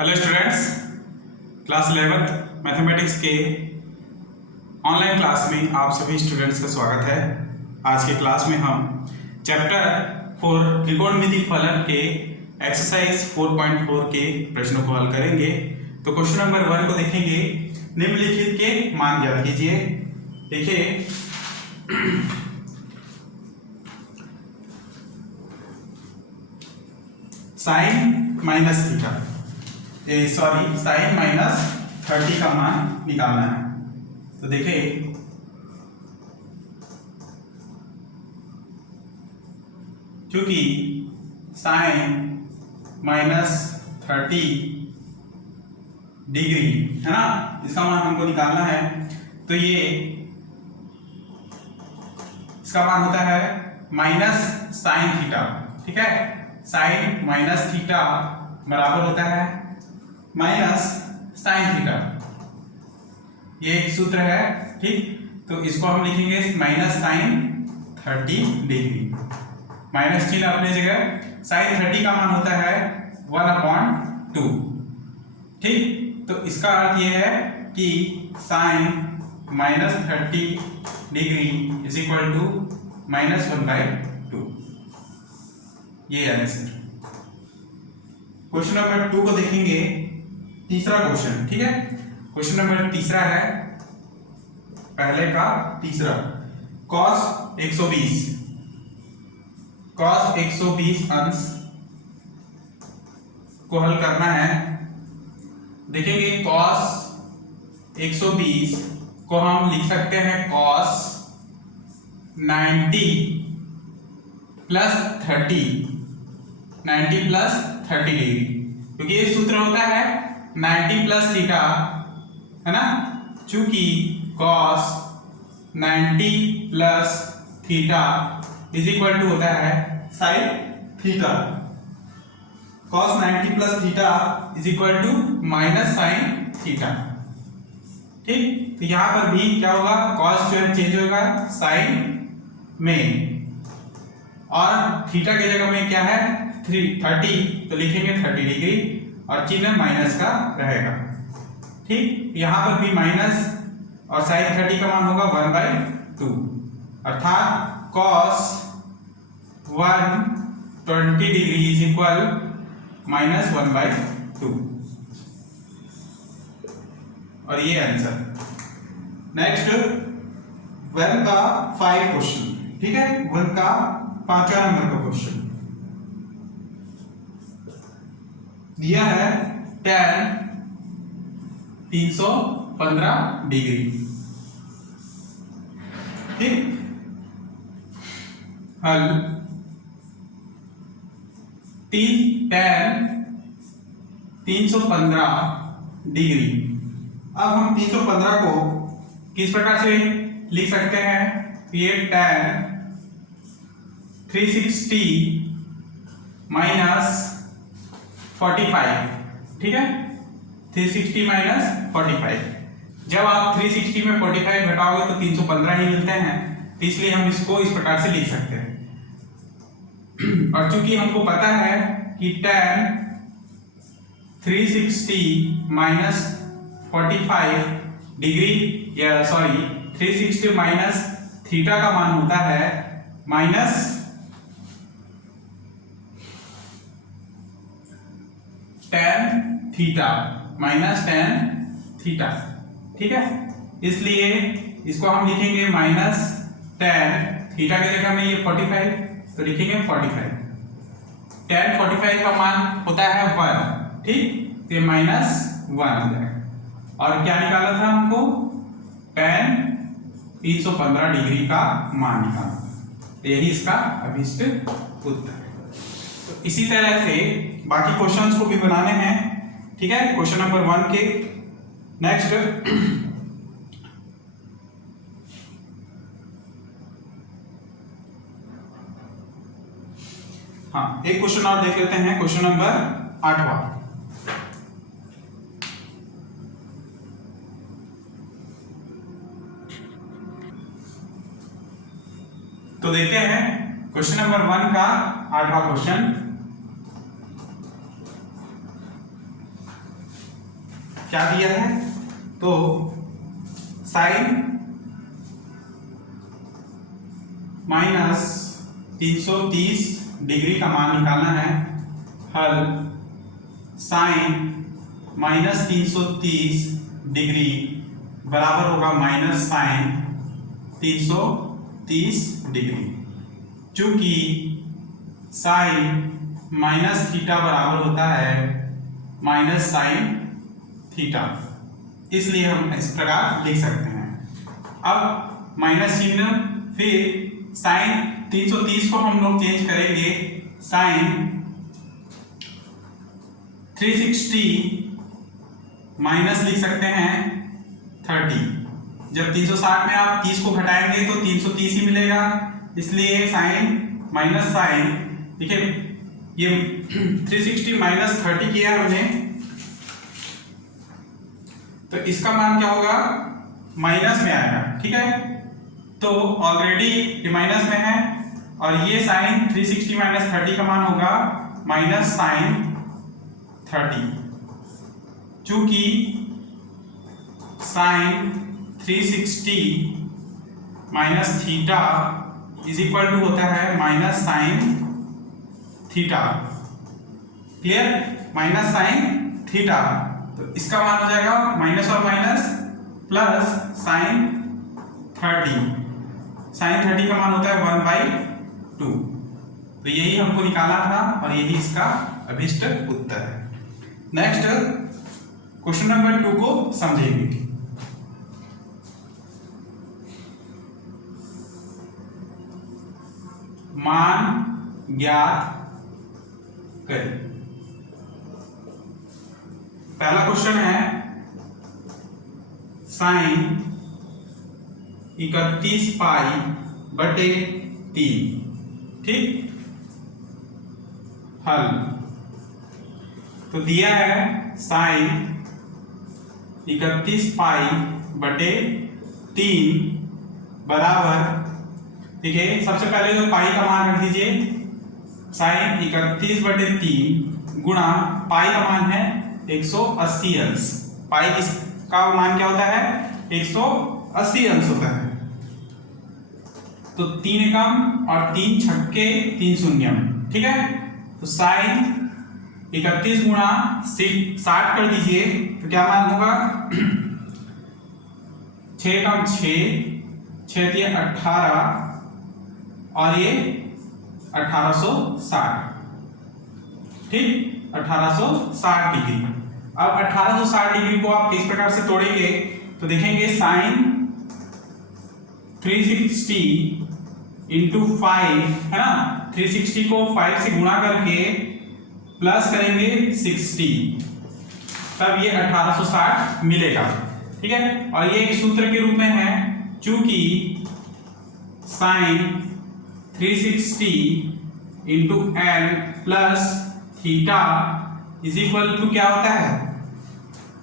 Hello students, class 11th mathematics के online class में आप सभी स्टूडेंट्स का स्वागत है। आज के क्लास में हम चैप्टर 4 त्रिकोणमिति फलन के एक्सरसाइज 4.4 के प्रश्नों को हल करेंगे। तो क्वेश्चन नंबर 1 को देखेंगे। निम्नलिखित के मान ज्ञात कीजिए। देखिए, sine minus theta sine minus 30 का मान निकालना है। तो देखिए, क्योंकि साइन माइनस 30 डिग्री है ना, इसका मान हमको निकालना है। तो ये इसका मान होता है माइनस साइन थीटा। ठीक है, साइन माइनस थीटा बराबर होता है माइनस साइन थीटा। ये एक सूत्र है। ठीक, तो इसको हम लिखेंगे माइनस साइन 30 डिग्री। माइनस चिन्ह अपने जगह, साइन 30 का मान होता है 1/2। ठीक, तो इसका अर्थ ये है कि sine minus 30 degree is equal to minus 1/2। ये आंसर। क्वेश्चन नंबर 2 को देखेंगे। तीसरा क्वेश्चन, ठीक है, क्वेश्चन नंबर तीसरा है, पहले का तीसरा। cos 120 अंश को हल करना है। देखेंगे, cos 120 को हम लिख सकते हैं cos 90 प्लस 30 डिग्री, क्योंकि ये सूत्र होता है 90 प्लस थीटा, है ना। चूंकि cos 90 plus theta is equal to होता है sine theta. cos 90 plus theta is equal to minus sine theta. ठीक, तो यहां पर भी क्या होगा, cos जो है चेंज होगा साइन में, और थीटा की जगह में क्या है 30, तो लिखेंगे 30 डिग्री और चिन्ह माइनस का रहेगा। ठीक, यहां पर भी माइनस और साइन 30 का मान होगा 1/2, अर्थात cos 120 degree is equal minus 1/2, और ये आंसर। नेक्स्ट 1 का 5 क्वेश्चन, ठीक है, 1 का 5वां नंबर का क्वेश्चन दिया है tan 315 डिग्री। ठीक, हल tan 315 डिग्री। अब हम 315 को किस प्रकार से लिख सकते हैं, ये tan 360 माइनस 45, ठीक है, 360 माइनस 45। जब आप 360 में 45 घटाओगे तो 315 ही मिलते हैं, तो इसलिए हम इसको इस प्रकार से लिख सकते हैं। और चूंकि हमको पता है कि tan 360 माइनस 45 डिग्री, या सॉरी 360 माइनस थीटा का मान होता है minus tan theta, minus tan theta. ठीक है, इसलिए इसको हम लिखेंगे माइनस tan थीटा की जगह में ये 45, तो लिखेंगे 45। tan 45 का मान होता है 1, ठीक, तो ये माइनस 1 हो जाएगा। और क्या निकाला था हमको, tan 315 डिग्री का मान निकालना, तो यही इसका अभिष्ट उत्तर है। तो इसी तरह से बाकी क्वेश्चंस को भी बनाने हैं। ठीक है, क्वेश्चन नंबर 1 के नेक्स्ट हाँ, एक क्वेश्चन और देख लेते हैं, क्वेश्चन नंबर 8वां। तो देखते हैं क्वेश्चन नंबर 1 का 8वां क्वेश्चन। क्या दिया है, तो साइन माइनस 330 डिग्री का मान निकालना है। हल साइन माइनस 330 डिग्री बराबर होगा माइनस साइन 330 डिग्री। चूंकि साइन माइनस थीटा बराबर होता है माइनस साइन थीटा, इसलिए हम इस प्रकार लिख सकते हैं। अब माइनस चिन्ह, फिर साइन 330 को हम लोग चेंज करेंगे साइन 360 माइनस लिख सकते हैं 30। जब 360 में आप 30 को घटाएंगे तो 330 ही मिलेगा, इसलिए साइन माइनस साइन, देखिए ये 360 माइनस 30 किया हमने, तो इसका मान क्या होगा, माइनस में आएगा। ठीक है, तो ऑलरेडी ये माइनस में है, और ये साइन 360 माइनस 30 का मान होगा माइनस साइन 30। चूंकि sine 360 minus theta is equal to होता है minus sine theta. Clear, minus sine theta, तो इसका मान हो जाएगा माइनस और माइनस प्लस साइन 30। साइन 30 का मान होता है 1/2। तो यही हमको निकालना था और यही इसका अभिष्ट उत्तर है। नेक्स्ट क्वेश्चन नंबर 2 को समझेंगे। मान ज्ञात करें। पहला क्वेश्चन है साइन 31 पाई बटे 3। ठीक, हल तो दिया है साइन 31 पाई बटे 3 बराबर, ठीक है, सबसे पहले जो पाई का मान रख दीजिए, साइन 31 बटे 3 गुणा पाई का मान है 180 अंश। पाई का मान क्या होता है, 180 अंश होता है। तो 3 एकम और 3 छक्के 3 शून्यम। ठीक है, तो साइन 31 गुणा 60 कर दीजिए, तो क्या मान होगा 6 एकम 6, 6 दिए 18 और ये 1860। ठीक, 1860 डिग्री। अब 1860 डिग्री को आप किस प्रकार से तोड़ेंगे, तो देखेंगे साइन 360 इंटू 5 है ना, 360 को 5 से गुणा करके प्लस करेंगे 60, तब ये 1860 मिलेगा। ठीक है, और ये एक सूत्र के रूप में है, चूंकि sine 360 into n plus theta is equal to क्या होता है,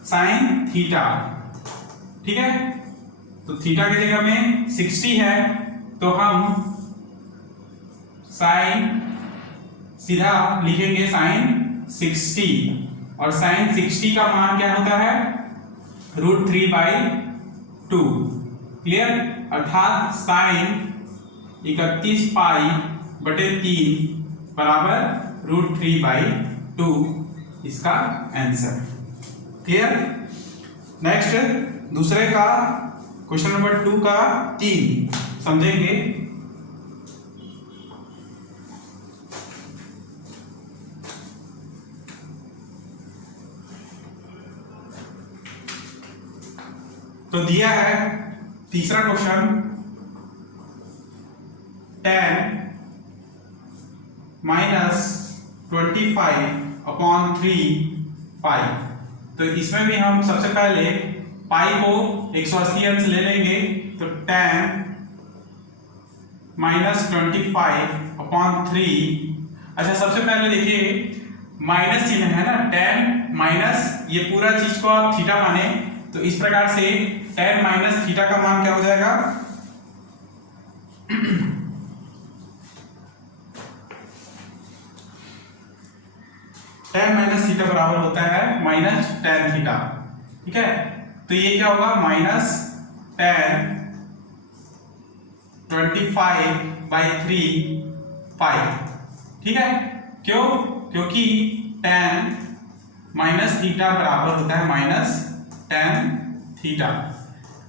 साइन थीटा। ठीक है, तो थीटा की जगह में 60 है, तो हम साइन सीधा लिखेंगे साइन 60, और साइन 60 का मान क्या होता है, √3/2। क्लियर, अर्थात साइन 31 पाई बटे 3 बराबर √3/2 इसका आंसर। क्लियर। नेक्स्ट दूसरे का क्वेश्चन नंबर 2 का 3 समझेंगे। तो दिया है तीसरा क्वेश्चन, tan -25/3 पाई। तो इसमें भी हम सबसे पहले पाई को 180 अंश ले लेंगे, तो tan -25/3। अच्छा, सबसे पहले देखिए माइनस चिन्ह है ना, tan माइनस, ये पूरा चीज को आप थीटा माने, तो इस प्रकार से tan माइनस थीटा का मान क्या हो जाएगा, tan माइनस थीटा बराबर होता है माइनस tan थीटा। ठीक है, तो ये क्या होगा माइनस tan 25/3 पाई। ठीक है, क्यों? क्योंकि tan माइनस थीटा बराबर होता है माइनस tan थीटा,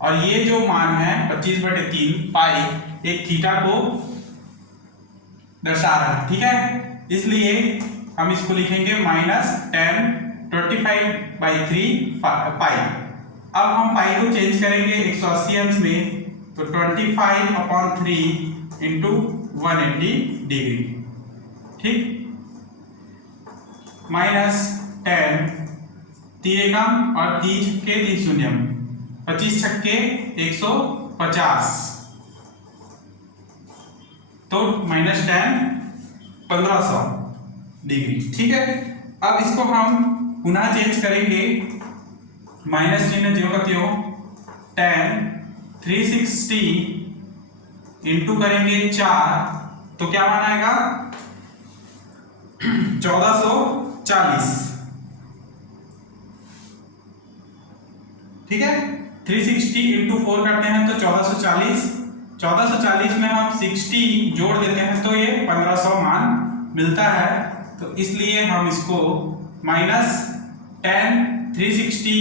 और ये जो मान है 25/3 पाई एक थीटा को दर्शा रहा है। ठीक है, इसलिए हम इसको लिखेंगे माइनस tan 25/3 पाई। अब हम पाई को चेंज करेंगे 180 अंश में, तो 25/3 इंटू 180 डिग्री। ठीक, माइनस tan 3 एकम और 3 छक्के 3 शून्यम, 25 छक्के 150, तो माइनस tan 1500 डिग्री। ठीक है, अब इसको हम पुनः चेंज करेंगे, माइनस चिन्ह ज्यों का त्यों, tan 360 इंटू करेंगे 4, तो क्या मान आएगा 1440। ठीक है, 360 इंटू 4 करते हैं तो 1440, 1440 में हम 60 जोड़ देते हैं तो ये 1500 मान मिलता है। तो इसलिए हम इसको minus tan 360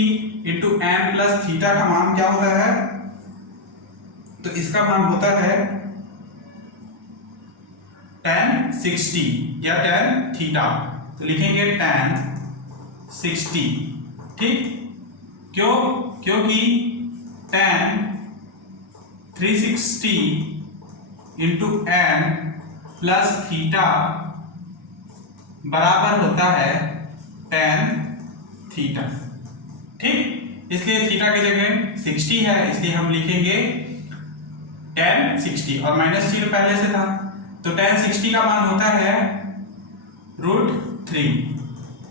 into m plus theta का मान क्या होता है, तो इसका मान होता है tan 60 या tan थीटा, तो लिखेंगे tan 60। ठीक, क्यों? क्योंकि tan 360 into m plus theta बराबर होता है tan थीटा। ठीक, इसलिए थीटा की जगह 60 है, इसलिए हम लिखेंगे tan 60, और माइनस चिन्ह पहले से था, तो tan 60 का मान होता है √3,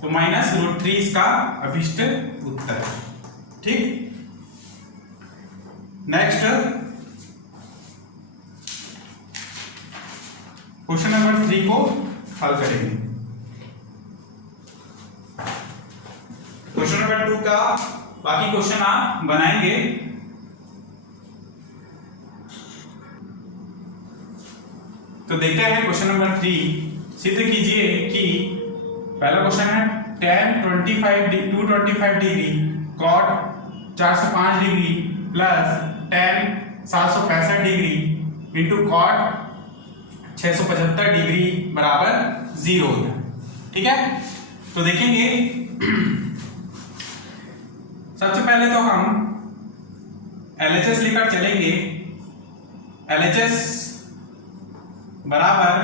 तो माइनस √3 इसका अभिष्ट उत्तर। ठीक, नेक्स्ट क्वेश्चन नंबर 3 को हल करेंगे। क्वेश्चन नंबर 2 का बाकी क्वेश्चन आप बनाएंगे। तो देखते हैं क्वेश्चन नंबर 3। सिद्ध कीजिए कि पहला क्वेश्चन है tan 225 degree cot 405 degree plus tan 765 degree into cot 675 degree बराबर 0 होता है। ठीक है, तो देखेंगे सबसे पहले तो हम LHS लेकर चलेंगे। LHS बराबर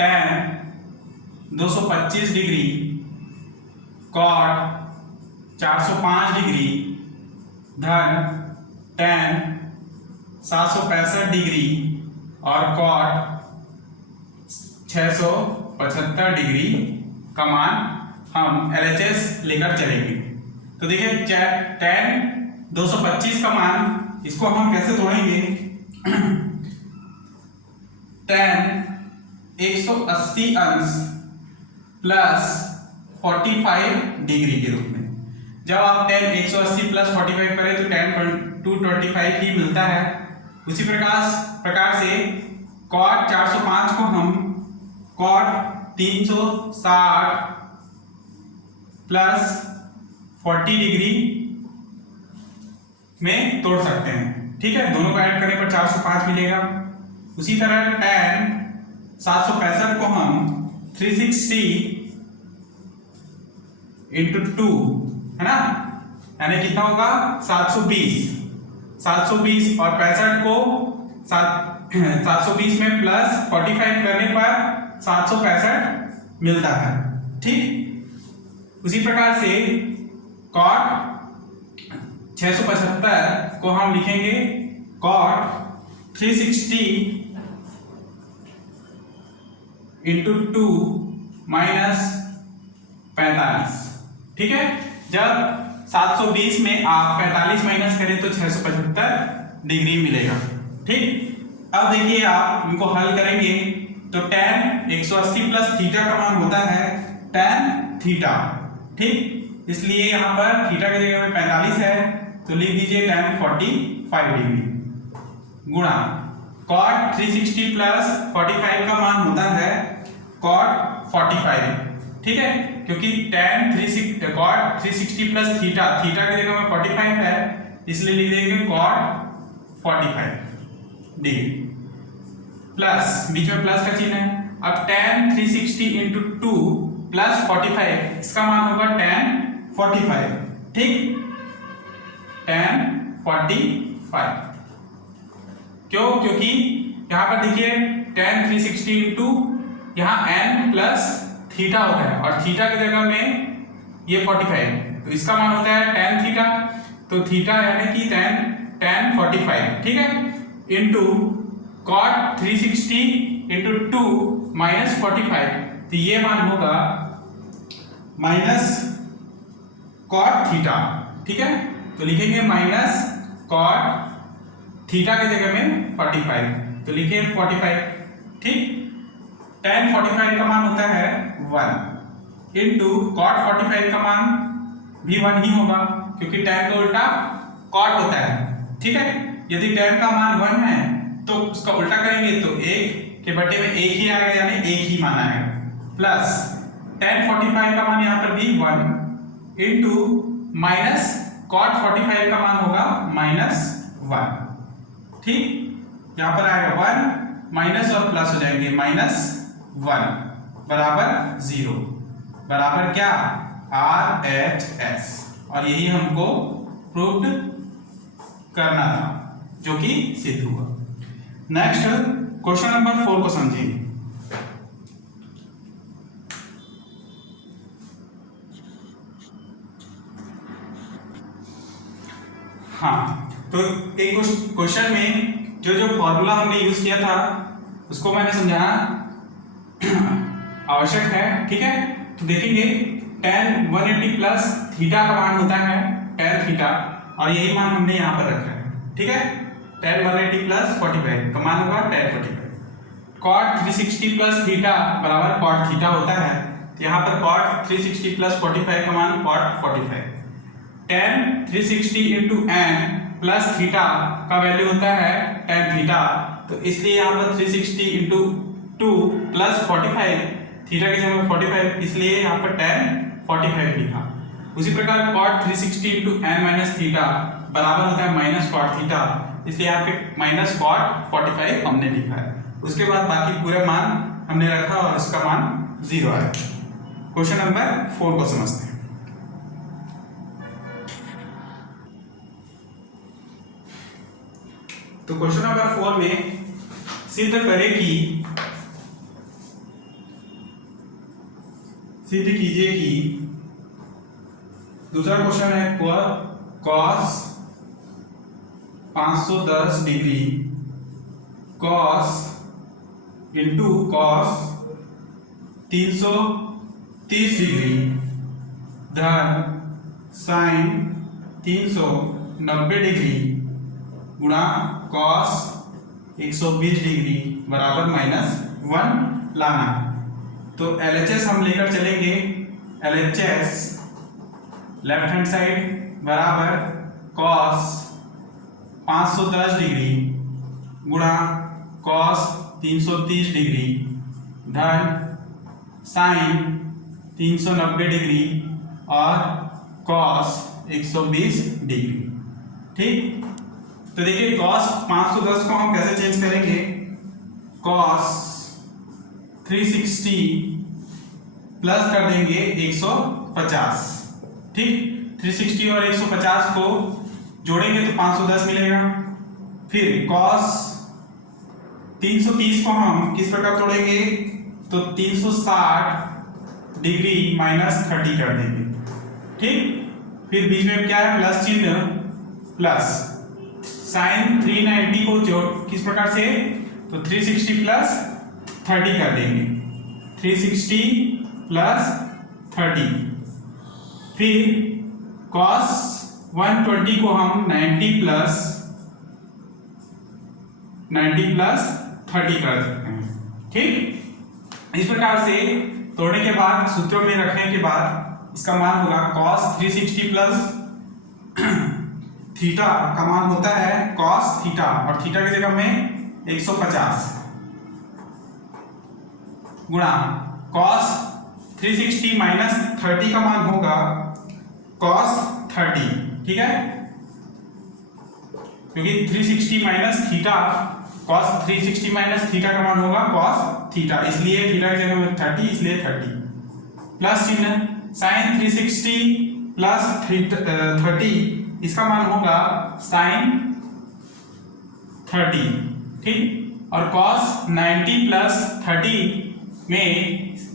tan 225 डिग्री cot 405 डिग्री धन tan 765 डिग्री और cot 675 डिग्री का मान हम LHS लेकर चलेंगे। तो देखिए tan 225 का मान, इसको हम कैसे तोड़ेंगे, tan 180 अंश प्लस 45 डिग्री के रूप में। जब आप tan 180 प्लस 45 करें तो tan 225 ही मिलता है। उसी प्रकार से cot 405 को हम cot 360 प्लस 40 डिग्री में तोड़ सकते हैं। ठीक है, दोनों को ऐड करने पर 405 मिलेगा। उसी तरह tan 765 को हम 360 इंटू 2 है ना, यानी कितना होगा 720 और 65 को 720 में प्लस 45 करने पर 765 मिलता है। ठीक, उसी प्रकार से cot 675 को हम लिखेंगे cot 360 इंटू 2 माइनस 45। ठीक है, जब 720 में आप 45 माइनस करें तो 675 डिग्री मिलेगा। ठीक, अब देखिए आप इनको हल करेंगे तो tan 180 प्लस थीटा का मान होता है tan थीटा। ठीक, इसलिए यहाँ पर थीटा की जगह में 45 है तो लिख दीजिए tan 45 डिग्री गुणा cot 360 प्लस 45 का मान होता है cot 45, ठीक है, क्योंकि tan cot 360 प्लस थीटा की जगह में 45 है इसलिए लिख देंगे cot 45 डिग्री प्लस बीच में प्लस का चिन्ह है। अब tan 360 इंटू 2 प्लस 45 इसका मान होगा tan 45, ठीक, tan 45। क्यों? क्योंकि यहां पर देखिए tan 360 इंटू यहाँ n प्लस थीटा होता है और थीटा की जगह में ये 45 तो इसका मान होता है tan थीटा, तो थीटा यानी कि tan 45, ठीक है, इंटू cot 360 इंटू 2 माइनस 45 तो ये मान होगा माइनस cot थीटा, ठीक है, तो लिखेंगे माइनस cot थीटा की जगह में 45 तो लिखिए 45, ठीक। tan 45 का मान होता है 1 इंटू cot 45 का मान भी 1 ही होगा क्योंकि tan तो उल्टा cot होता है, ठीक है। यदि tan का मान 1 है तो उसका उल्टा करेंगे तो 1 के बटे में 1 ही आएगा यानी 1 ही मान आएगा प्लस tan 45 का मान यहाँ पर भी 1 इंटू माइनस cot 45 का मान होगा माइनस 1, ठीक, यहाँ पर आएगा 1 माइनस और प्लस हो जाएंगे माइनस 1 बराबर 0 बराबर क्या RHS और यही हमको प्रूव्ड करना था जो कि सिद्ध हुआ। नेक्स्ट क्वेश्चन नंबर 4 को समझिए। हाँ, तो एक क्वेश्चन में जो फॉर्मूला हमने यूज किया था उसको मैंने समझाना आवश्यक है, ठीक है। तो देखेंगे tan 180 प्लस थीटा का मान होता है tan थीटा और यही मान हमने यहाँ पर रखा है, ठीक है। tan 180 प्लस 45 का मान होगा tan 45। cot 360 प्लस थीटा बराबर cot थीटा होता है तो यहाँ पर cot 360 प्लस 45 का मान cot 45। tan 360 into n plus theta का वैल्यू होता है tan थीटा तो इसलिए यहाँ पर 360 इंटू 2 प्लस 45 थीटा की जगह 45 इसलिए यहाँ पर tan 45 लिखा। उसी प्रकार cot 360 into n minus theta बराबर होता है माइनस cot थीटा इसलिए यहाँ पे माइनस cot 45 हमने लिखा है। उसके बाद बाकी पूरे मान हमने रखा और इसका मान 0 आया। क्वेश्चन नंबर 4 को समझते हैं। तो क्वेश्चन नंबर 4 में सिद्ध कीजिए कि दूसरा क्वेश्चन है cos 510 degree cos into cos 330 degree धन sin 390 डिग्री गुणा cos 120 डिग्री बराबर -1 लाना। तो LHS हम लेकर चलेंगे। LHS लेफ्ट हैंड साइड बराबर cos 510 डिग्री गुणा cos 330 डिग्री धन sin 390 डिग्री और cos 120 डिग्री, ठीक। तो देखिए cos 510 को हम कैसे चेंज करेंगे, cos 360 प्लस कर देंगे 150, ठीक। 360 और 150 को जोड़ेंगे तो 510 मिलेगा। फिर cos 330 को हम किस प्रकार तोड़ेंगे तो 360 डिग्री -30 कर देंगे, ठीक। फिर बीच में क्या है प्लस चिन्ह प्लस sin 390 को जोड़ किस प्रकार से तो 360 प्लस 30 कर देंगे 360 प्लस 30। फिर cos 120 को हम 90 प्लस 30 कर सकते हैं, ठीक। इस प्रकार से तोड़ने के बाद सूत्रों में रखने के बाद इसका मान होगा cos 360 प्लस थीटा का मान होता है cos थीटा, और थीटा की जगह में 150 गुणा cos 360 माइनस 30 का मान होगा cos 30, ठीक है, क्योंकि 360 minus theta cos 360 minus theta का मान होगा cos थीटा, इसलिए थीटा की जगह में 30, इसलिए 30 प्लस चिन्ह sin 360 प्लस 30, इसका मान होगा sin 30, ठीक, और cos 90 प्लस 30 में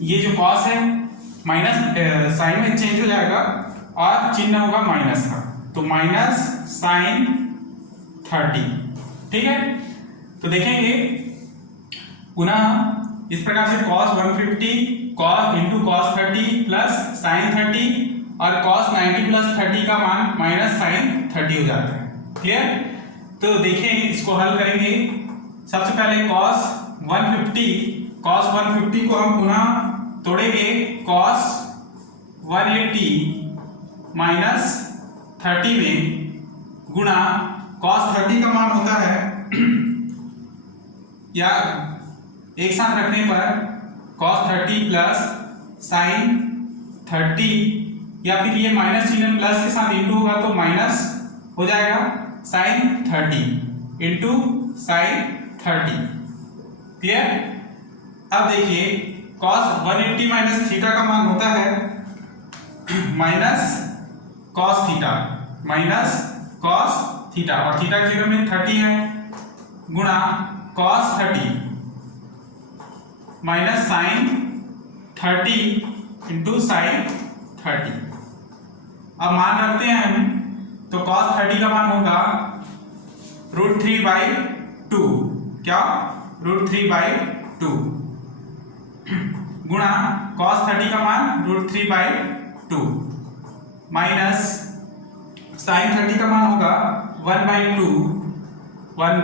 ये जो cos है माइनस साइन में चेंज हो जाएगा और चिन्ह होगा माइनस का, तो माइनस sin 30, ठीक है। तो देखेंगे पुनः इस प्रकार से cos 150 cos into cos 30 plus sin 30 और cos 90 प्लस 30 का मान माइनस sin 30 हो जाता है, क्लियर। तो देखें इसको हल करेंगे। सबसे पहले cos 150 को हम पुनः तोड़ेंगे cos 180 माइनस 30 में गुणा cos 30 का मान होता है या एक साथ रखने पर cos 30 प्लस sin 30, या फिर ये माइनस चिन्ह प्लस के साथ इंटू होगा तो माइनस हो जाएगा sin 30 इंटू sin 30, क्लियर। अब देखिए cos 180 माइनस थीटा का मान होता है माइनस cos थीटा और थीटा की जगह में 30 है गुणा cos 30 minus sin 30 into sin 30। अब मान रखते हैं हम, तो cos 30 का मान होगा √3/2, क्या √3/2 गुणा cos 30 का मान √3/2 माइनस sin 30 का मान होगा 1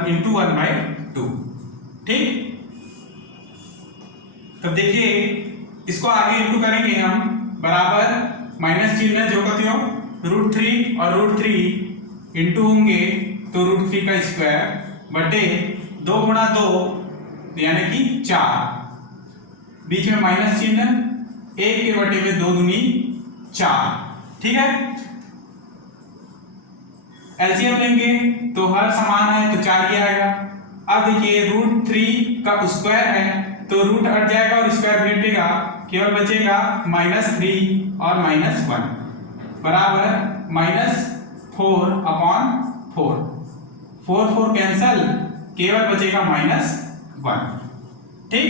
इंटू 1/2, ठीक। तब देखिए इसको आगे इंटू करेंगे हम, बराबर माइनस चिन्ह जो कहते हो √3 और √3 इंटू होंगे तो √3 का स्क्वायर बटे 2 गुणा 2 यानी कि 4, बीच में माइनस चिन्ह, 1 के बटे में 2 दूनी 4, ठीक है। एलसीएम लेंगे तो हर समान है तो 4 ही आएगा। अब देखिए √3 का स्क्वायर है तो रूट हट जाएगा और स्क्वायर घटेगा, केवल बचेगा -3 और -1 बराबर -4/4, 4 कैंसल, केवल बचेगा -1, ठीक,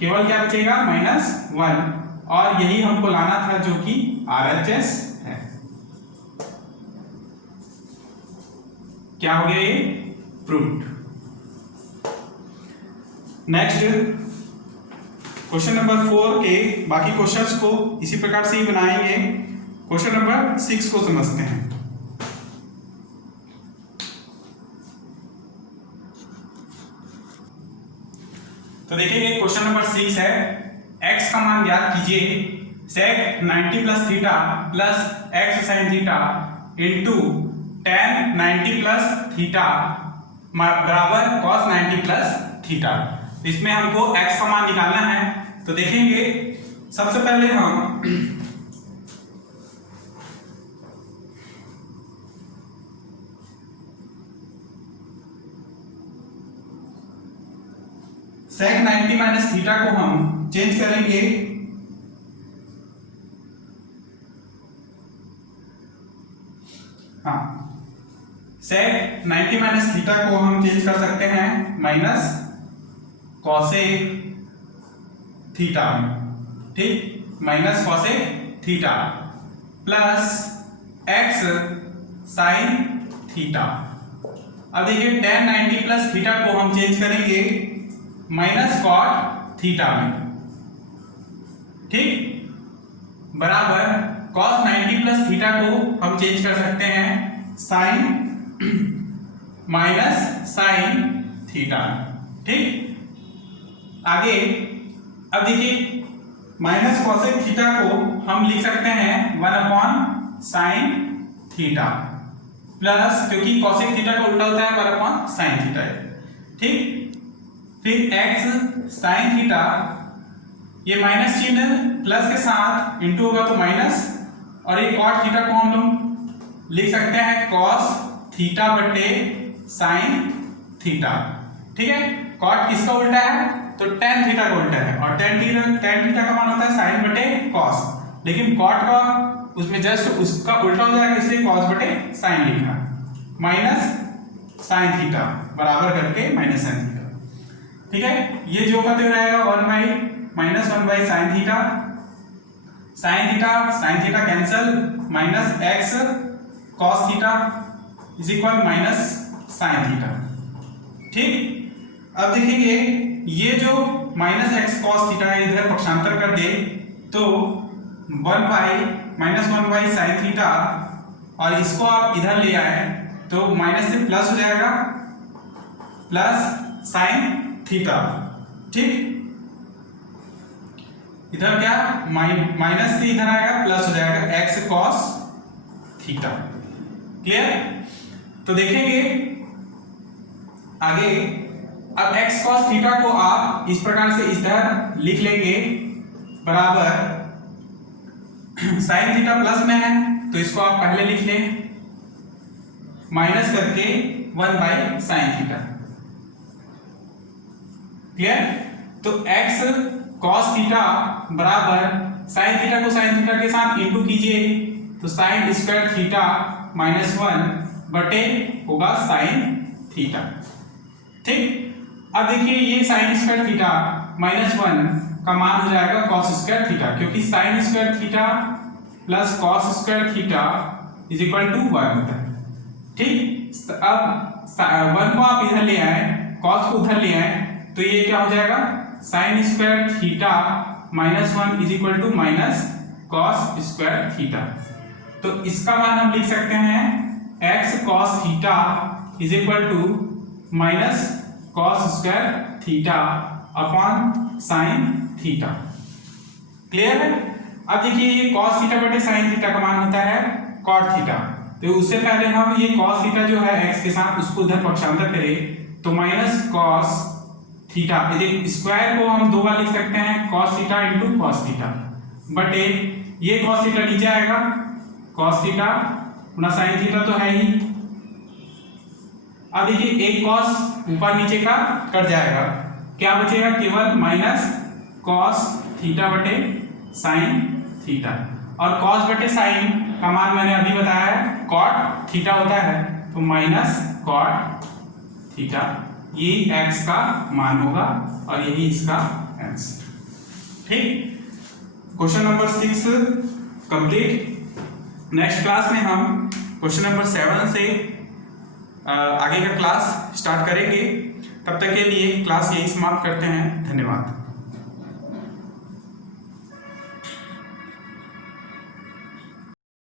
केवल क्या बचेगा -1, और यही हमको लाना था जो कि RHS है। क्या हो गया ये? प्रूव्ड। नेक्स्ट क्वेश्चन नंबर 4 के बाकी क्वेश्चंस को इसी प्रकार से ही बनाएंगे। क्वेश्चन नंबर 6 को समझते हैं। तो देखिए क्वेश्चन नंबर 6 है, x का मान ज्ञात कीजिए, sec 90 plus theta plus x sin theta into tan 90 plus theta बराबर cos 90 प्लस थीटा। इसमें हमको x का मान निकालना है। तो देखेंगे सबसे पहले हम sec 90 माइनस थीटा को हम चेंज करेंगे sec 90 माइनस थीटा को हम चेंज कर सकते हैं माइनस cosec थीटा में, ठीक, minus cosec theta plus x sin theta. अब देखिए tan 90 प्लस थीटा को हम चेंज करेंगे माइनस cot थीटा में, ठीक, बराबर cos 90 प्लस थीटा को हम चेंज कर सकते हैं sin माइनस sin थीटा, ठीक। आगे अब देखिए माइनस कॉसेक थीटा को हम लिख सकते हैं 1/sin थीटा प्लस, क्योंकि कॉसेक थीटा का उल्टा होता है 1/sin थीटा, ठीक। फिर x sin थीटा, ये माइनस चिन्ह प्लस के साथ इंटू होगा तो माइनस, और ये cot थीटा को हम लोग लिख सकते हैं cos थीटा बटे sin थीटा, ठीक है। cot किसका उल्टा है, तो tan थीटा का उल्टा है, और tan थीटा का मान होता है sin बटे cos, लेकिन cot का उसमें जस्ट उसका उल्टा हो जाएगा, इसलिए cos बटे sin लिखा, माइनस sin थीटा बराबर करके माइनस sin थीटा, ठीक है। ये जो का दे रहेगा 1/-1/sin theta, sin theta cancel, minus x cos theta is equal minus sin theta, ठीक। अब देखेंगे ये जो माइनस x cos थीटा है इधर पक्षांतर कर दे तो 1/-1/sin थीटा, और इसको आप इधर ले आए तो माइनस से प्लस हो जाएगा, प्लस sin थीटा, ठीक। इधर क्या माइनस से इधर आएगा प्लस हो जाएगा x cos थीटा, क्लियर। तो देखेंगे आगे, अब x cos थीटा को आप इस प्रकार से इधर लिख लेंगे बराबर, sin थीटा प्लस में है तो इसको आप पहले लिख लें, माइनस करके 1/sin थीटा, क्लियर। तो x cos थीटा बराबर sin थीटा को sin थीटा के साथ इंटू कीजिए तो sin स्क्वायर थीटा -1 बटे होगा sin थीटा, ठीक। अब देखिए ये sin स्क्वायर थीटा -1 का मान हो जाएगा cos स्क्वायर थीटा, क्योंकि sin square theta plus cos square theta is equal to 1 होता है, ठीक। अब 1 को आप इधर ले आए, cos को उधर ले आए, तो ये क्या हो जाएगा sin square theta -1 is equal to minus cos square theta. तो इसका मान हम लिख सकते हैं x cos theta is equal to minus cos square theta upon sin theta, clear है। अब देखिए ये cos थीटा बटे sin थीटा का मान होता है cot थीटा, तो उससे पहले हम ये cos थीटा जो है x के साथ उसको उधर पक्षांतर करें तो माइनस cos थीटा, स्क्वायर को हम दो बार लिख सकते हैं cos theta into cos theta बटे ये cos थीटा नीचे आएगा, cos थीटा गुना sin थीटा तो है ही। अब देखिए एक cos ऊपर नीचे का कट जाएगा, क्या बचेगा, केवल माइनस cos थीटा बटे sin थीटा, और cos बटे sin का मान मैंने अभी बताया है cot थीटा होता है, तो माइनस cot थीटा, ये x का मान होगा और यही इसका आंसर, ठीक। Question number 6 complete. Next class में हम क्वेश्चन नंबर 7 से आगे का क्लास स्टार्ट करेंगे। तब तक के लिए क्लास यही समाप्त करते हैं। धन्यवाद।